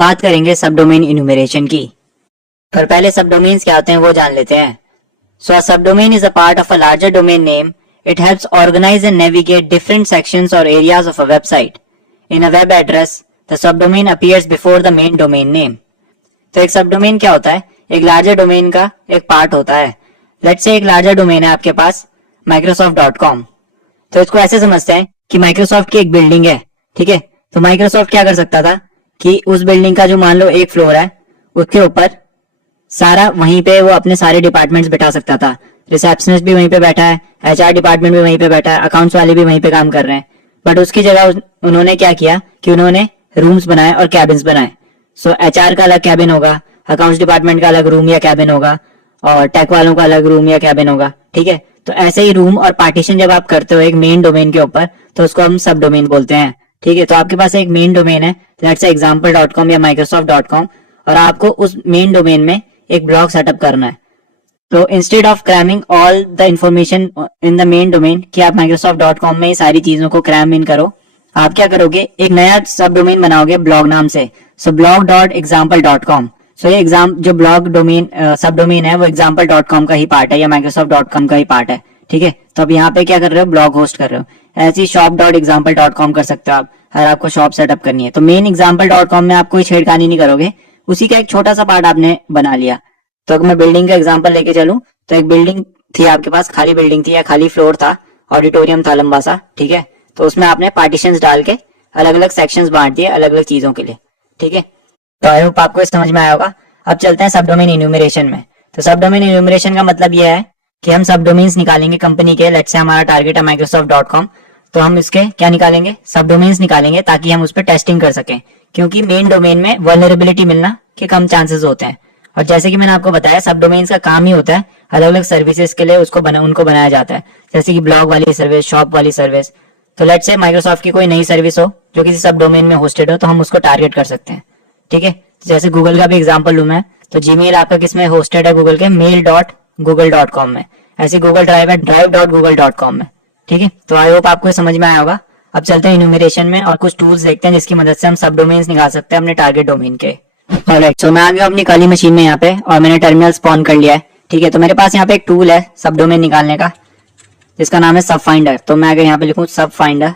बात करेंगे सब डोमेन इन्यूमरेशन की। पर पहले सब डोमेन्स क्या होते हैं वो जान लेते हैं। सो अ सब domain is a part of a larger domain name. It helps organize and navigate different sections or areas of a website. In a web address, the subdomain appears before the main domain name. तो एक subdomain क्या होता है? एक larger domain का एक part होता है। लेट्स से एक लार्जर डोमेन है आपके पास Microsoft.com। तो इसको ऐसे समझते हैं कि माइक्रोसॉफ्ट की एक बिल्डिंग है, ठीक है। तो माइक्रोसॉफ्ट क्या कर सकता था कि उस बिल्डिंग का जो मान लो एक फ्लोर है, उसके ऊपर सारा वहीं पे वो अपने सारे डिपार्टमेंट्स बैठा सकता था। रिसेप्शनिस्ट भी वहीं पे बैठा है, एचआर डिपार्टमेंट भी वहीं पे बैठा है, अकाउंट्स वाले भी वहीं पे काम कर रहे हैं। बट उसकी जगह उन्होंने क्या किया कि उन्होंने रूम्स बनाए और कैबिन्स बनाए। सो एचआर का अलग कैबिन होगा, अकाउंट्स डिपार्टमेंट का अलग रूम या कैबिन होगा, और टेक वालों का अलग रूम या कैबिन होगा, ठीक है। तो ऐसे ही रूम और पार्टीशन जब आप करते हो एक मेन डोमेन के ऊपर, तो उसको हम सब डोमेन बोलते हैं, ठीक है। तो आपके पास एक मेन डोमेन है, लेट्स से example.com या microsoft.com, और आपको उस मेन डोमेन में एक ब्लॉग सेटअप करना है। तो instead of cramming all the information in the main domain कि आप microsoft.com में ही सारी चीजों को क्रैम इन करो, आप क्या करोगे, एक नया सब डोमेन बनाओगे ब्लॉग नाम से। सो blog.example.com। सो ये एग्जाम जो ब्लॉग डोमेन सब डोमेन है वो example.com का ही पार्ट है या microsoft.com का ही पार्ट है, ठीक है। तो अब यहाँ पे क्या कर रहे हो, ब्लॉग होस्ट कर रहे हो। ऐसी shop.example.com कर सकते हो आप, अगर आपको शॉप सेटअप करनी है। तो मेन example.com में आप कोई छेड़खानी नहीं करोगे, उसी का एक छोटा सा पार्ट आपने बना लिया। तो अगर मैं बिल्डिंग का एग्जांपल लेके चलूं, तो एक बिल्डिंग थी आपके पास, खाली बिल्डिंग थी या खाली फ्लोर था, ऑडिटोरियम था लंबा सा, ठीक है। तो उसमें आपने पार्टीशंस डाल के अलग अलग सेक्शंस बांट दिए अलग अलग चीजों के लिए, ठीक है। तो आई होप आपको समझ में आया होगा। अब चलते हैं सब डोमेन इन्यूमरेशन में। तो सब डोमेन इन्यूमरेशन का मतलब यह है कि हम सब डोमेन्स निकालेंगे कंपनी के। लेट्स से हमारा टारगेट है Microsoft.com, तो हम इसके क्या निकालेंगे, सब डोमेन्स निकालेंगे, ताकि हम उस पर टेस्टिंग कर सकें। क्योंकि मेन डोमेन में वल्नरेबिलिटी मिलना के कम चांसेस होते हैं। और जैसे कि मैंने आपको बताया, सब डोमेन्स का काम ही होता है अलग अलग सर्विसेज के लिए उनको बनाया जाता है, जैसे कि ब्लॉग वाली सर्विस, शॉप वाली सर्विस। तो लेट्स से माइक्रोसॉफ्ट की कोई नई सर्विस हो जो किसी सब डोमेन में होस्टेड हो, तो हम उसको टारगेट कर सकते हैं, ठीक है। जैसे गूगल का भी एग्जाम्पल लूं मैं, तो जीमेल आपका किसमें होस्टेड है, गूगल के mail.google.com में। ऐसे गूगल ड्राइव है drive.google.com में, ठीक है। तो आई होप आपको समझ में आया होगा। अब चलते हैं इन्यूमरेशन में और कुछ टूल्स देखते हैं जिसकी मदद से हम सब डोमेन्स निकाल सकते हैं अपने टारगेट डोमेन के। ऑलराइट, सो मैं आ गया अपनी काली मशीन में यहाँ पे, और मैंने टर्मिनल स्पॉन कर लिया है, ठीक है। तो मेरे पास यहाँ पे एक टूल है सब डोमेन निकालने का, जिसका नाम है सब फाइंडर। तो मैं अगर यहाँ पे लिखूँ सब फाइंडर,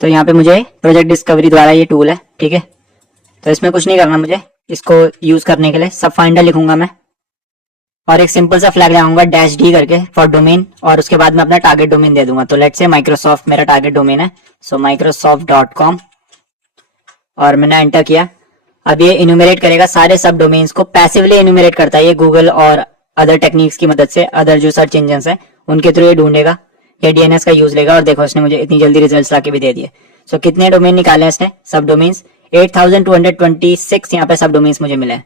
तो यहाँ पे मुझे प्रोजेक्ट डिस्कवरी द्वारा ये टूल है, ठीक है। तो इसमें कुछ नहीं करना मुझे, इसको यूज करने के लिए सब फाइंडर लिखूंगा मैं, और एक सिंपल सा फ्लैग लगाऊंगा -d करके फॉर डोमेन, और उसके बाद मैं अपना टारगेट डोमेन दे दूंगा। तो लेट्स से माइक्रोसॉफ्ट मेरा टारगेट डोमेन है, सो microsoft.com, और मैंने एंटर किया। अब ये इन्यूमरेट करेगा सारे सब डोमेन्स को, पैसिवली इन्यूमरेट करता है ये गूगल और अदर टेक्निक्स की मदद से, अदर जो सर्च इंजन है उनके थ्रू ये ढूंढेगा, या डीएनएस का यूज लेगा। और देखो इसने मुझे इतनी जल्दी रिजल्ट्स लाके भी दे दिए। सो कितने डोमेन निकाले हैं इसने, सब डोमेन्स 8226 यहाँ पे सब डोमेन्स मुझे मिले हैं।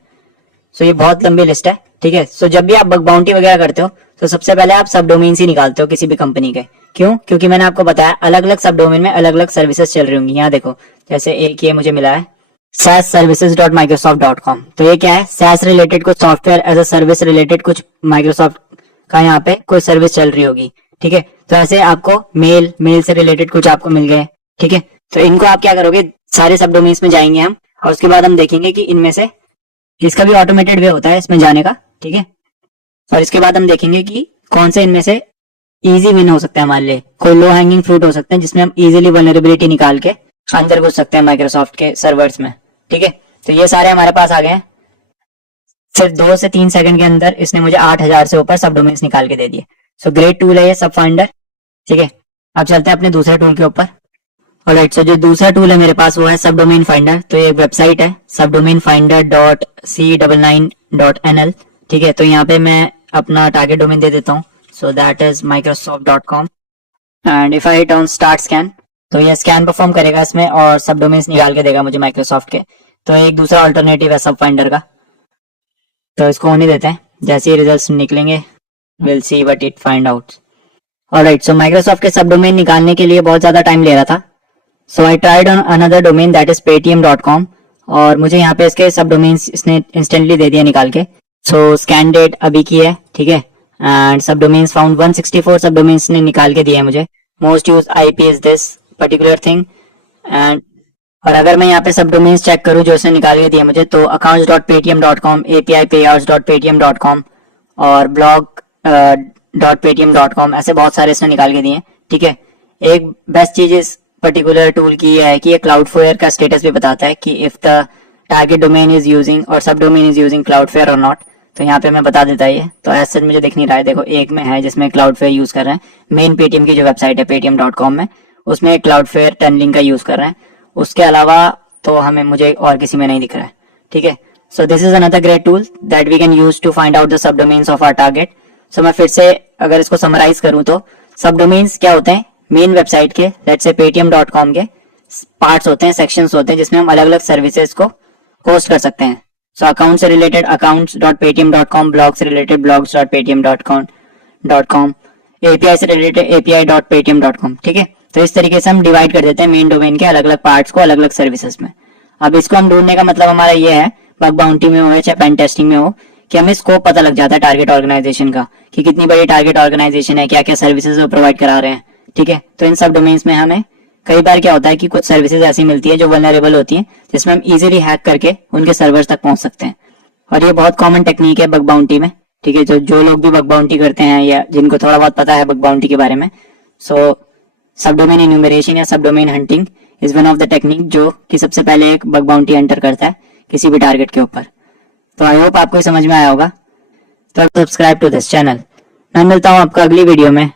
सो ये बहुत लंबी लिस्ट है, ठीक है। सो जब भी आप बग बाउंटी वगैरह करते हो, तो सबसे पहले आप सब डोमेन्स ही निकालते हो किसी भी कंपनी के। क्यों? क्योंकि मैंने आपको बताया अलग अलग सब डोमेन में अलग अलग सर्विसेज चल रही होंगी। यहाँ देखो, जैसे एक ये मुझे मिला है sasservices.microsoft.com। तो ये क्या है, SaaS रिलेटेड कुछ software as a service related कुछ माइक्रोसॉफ्ट का यहाँ पे कोई सर्विस चल रही होगी, ठीक है। तो ऐसे आपको मेल से रिलेटेड कुछ आपको मिल गए, ठीक है। तो इनको आप क्या करोगे, सारे सब डोमेन्स में जाएंगे हम, और उसके बाद हम देखेंगे कि इनमें से इसका भी ऑटोमेटेड वे होता है इसमें जाने का, ठीक है। और इसके बाद हम देखेंगे कि कौन से इनमें से इजी विन हो सकता है हमारे लिए, कोई लो हैंगिंग फ्रूट हो सकते हैं जिसमें हम इजीली वल्नरेबिलिटी निकाल के अंदर घुस सकते हैं माइक्रोसॉफ्ट के सर्वर्स में, ठीक है। तो ये सारे हमारे पास आ गए हैं। सिर्फ 2 से 3 सेकंड के अंदर इसने मुझे 8000 से ऊपर सब डोमेन्स निकाल के दे दिए। सो ग्रेट टूल है ये सब फाइंडर, ठीक है। अब चलते हैं अपने दूसरे टूल के ऊपर। ऑलराइट, सो जो दूसरा टूल है मेरे पास वो है सब डोमेन फाइंडर। तो ये वेबसाइट है subdomainfinder.c99.nl, ठीक है। तो यहाँ पे मैं अपना टारगेट डोमेन दे देता हूँ, so that is microsoft.com, and if I hit on start scan, तो ये स्कैन परफॉर्म करेगा इसमें और सब डोमेन्स निकाल के देगा मुझे माइक्रोसॉफ्ट के। तो एक दूसरा अल्टरनेटिव है सब फाइंडर का, तो इसको होने देते हैं। जैसे ही रिजल्ट्स निकलेंगे will see what it find out. Alright, so Microsoft के सब डोमेन निकालने के लिए बहुत ज्यादा टाइम ले रहा था। So I tried on another domain that is paytm.com, और मुझे यहाँ पे इसके सब डोमेन्स इसने इंस्टेंटली दे दिया निकाल के। सो स्कैन डेट अभी की है, ठीक है, एंड सब डोमेन्स फाउंड 164 सब डोमेन्स ने निकाल के दिए हैं मुझे। Most use IP is this particular thing, and और अगर मैं यहाँ पे सब डोमेन्स चेक करूँ जो उसने निकाल के दिए मुझे, तो accounts.paytm.com, apipayouts.paytm.com और blog.paytm.com, ऐसे बहुत सारे इसने निकाल के दिए हैं। ठीक है, एक बेस्ट चीज इस पर्टिकुलर टूल की है कि ये क्लाउडफ्लेयर का स्टेटस भी बताता है कि if the target domain is using और सब डोमेन इज यूजिंग क्लाउडफ्लेयर और नॉट। तो यहाँ पे मैं बता देता है ये, तो ऐसा मुझे दिख नहीं रहा है। देखो एक में है जिसमें क्लाउडफ्लेयर यूज कर रहे हैं, मेन पेटीएम की जो वेबसाइट है paytm.com में, उसमें क्लाउडफ्लेयर टनलिंक का यूज कर रहे हैं। उसके अलावा तो हमें मुझे और किसी में नहीं दिख रहा है। ठीक है, so this is another great tool that we can use to find out the sub domains of our target. So मैं फिर से अगर इसको समराइज करूं तो सब डोमेन्स क्या होते हैं, मेन वेबसाइट के लेट्स से paytm.com के पार्ट्स होते हैं, सेक्शंस होते हैं जिसमें हम अलग अलग सर्विसेज को होस्ट कर सकते हैं। सो अकाउंट से रिलेटेड accounts.paytm.com, ब्लॉग से रिलेटेड blogs.paytm.com, एपीआई से रिलेटेड api.paytm.com। ठीक है, तो इस तरीके से हम डिवाइड कर देते हैं मेन डोमेन के अलग अलग पार्ट्स को अलग अलग सर्विसेज में। अब इसको हम ढूंढने का मतलब हमारा ये है, बग बाउंटी में हो या चाहे पेन टेस्टिंग में हो, कि हमें स्कोप पता लग जाता है टारगेट ऑर्गेनाइजेशन का, कि कितनी बड़ी टारगेट ऑर्गेनाइजेशन है, क्या क्या सर्विसेज वो प्रोवाइड करा रहे हैं। ठीक है, तो इन सब डोमेन्स में हमें कई बार क्या होता है कि कुछ सर्विसेज ऐसी मिलती है जो वल्नरेबल होती हैं, जिसमें हम इजीली हैक करके उनके सर्वर्स तक पहुंच सकते हैं। और ये बहुत कॉमन टेक्निक है बग बाउंटी में। ठीक है, जो लोग भी बग बाउंटी करते हैं या जिनको थोड़ा बहुत पता है बग बाउंटी के बारे में, सो सब डोमेन इन्यूमरेशन या सब domain hunting is one of the technique जो कि सबसे पहले एक बग बाउंटी एंटर करता है किसी भी टारगेट के ऊपर। तो आई होप आपको समझ में आया होगा। तो सब्सक्राइब टू दिस चैनल। मैं मिलता हूँ आपको अगली वीडियो में।